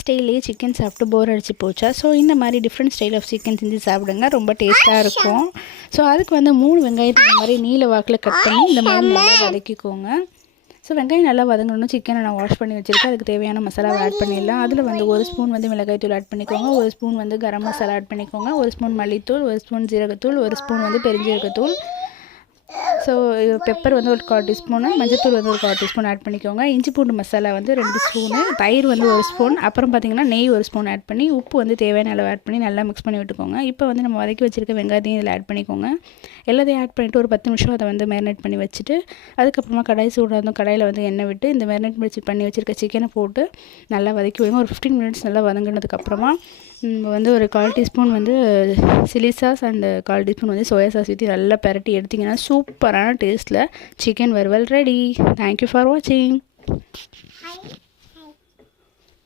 ஸ்டைல்லையே chicken சாப்பிட்டு போர் அடிச்சு போச்சா? ஸோ இந்த மாதிரி டிஃப்ரெண்ட் ஸ்டைல் ஆஃப் சிக்கன் செஞ்சு சாப்பிடுங்க, ரொம்ப டேஸ்ட்டாக இருக்கும். ஸோ அதுக்கு வந்து 3 வெங்காயத்தை இந்த மாதிரி நீல வாக்கில் கட் பண்ணி இந்த மாதிரி நல்லா வதக்கிக்கோங்க. ஸோ வெங்காயம் நல்லா வதங்கணும். சிக்கனை நான் வாஷ் பண்ணி வச்சுருக்கேன். அதுக்கு தேவையான மசாலாவை ஆட் பண்ணிடலாம். அதில் வந்து 1 ஸ்பூன் வந்து மிளகாய்த்தூள் ஆட் பண்ணிக்கோங்க, 1 ஸ்பூன் வந்து கரம் மசாலா ஆட் பண்ணிக்கோங்க, 1 ஸ்பூன் மல்லித்தூள், 1 ஸ்பூன் ஜீரகத்தூள், 1 ஸ்பூன் வந்து பெருஞ்சீரகத்தூள். ஸோ பெப்பர் வந்து ஒரு 1/4 டீஸ்பூனு, மஞ்சத்தூள் வந்து ஒரு 1/4 டீஸ்பூன் ஆட் பண்ணிக்கோங்க. இஞ்சி பூண்டு மசாலா வந்து 2 ஸ்பூனு, தயிர் வந்து 1 ஸ்பூன், அப்புறம் பார்த்திங்கன்னா நெய் 1 ஸ்பூன் ஆட் பண்ணி, உப்பு வந்து தேவையான அளவு ஆட் பண்ணி நல்லா மிக்ஸ் பண்ணி விட்டுக்கோங்க. இப்போ வந்து நம்ம வதக்கி வச்சுருக்க வெங்காயத்தையும் இதில் ஆட் பண்ணிக்கோங்க. எல்லாத்தையும் ஆட் பண்ணிவிட்டு ஒரு 10 நிமிஷம் அதை வந்து மேரினேட் பண்ணி வச்சுட்டு, அதுக்கப்புறமா கடாய் சூடாக கடாயில் வந்து எண்ணெய் விட்டு இந்த மேரினேட் பண்ணி வச்சுருக்க சிக்கனை போட்டு நல்லா வதக்கி வைங்க. ஒரு 15 மினிட்ஸ் நல்லா வதங்கினதுக்கப்புறமா வந்து ஒரு 1/4 டீஸ்பூன் வந்து சில்லி சாஸ் அண்ட் 1/4 டீஸ்பூன் வந்து சோயா சாஸ் ஊற்றி நல்லா பரட்டி எடுத்திங்கன்னா சூப்பரான டேஸ்ட்டில் சிக்கன் வறுவல் ரெடி. தேங்க்யூ ஃபார் வாட்சிங்.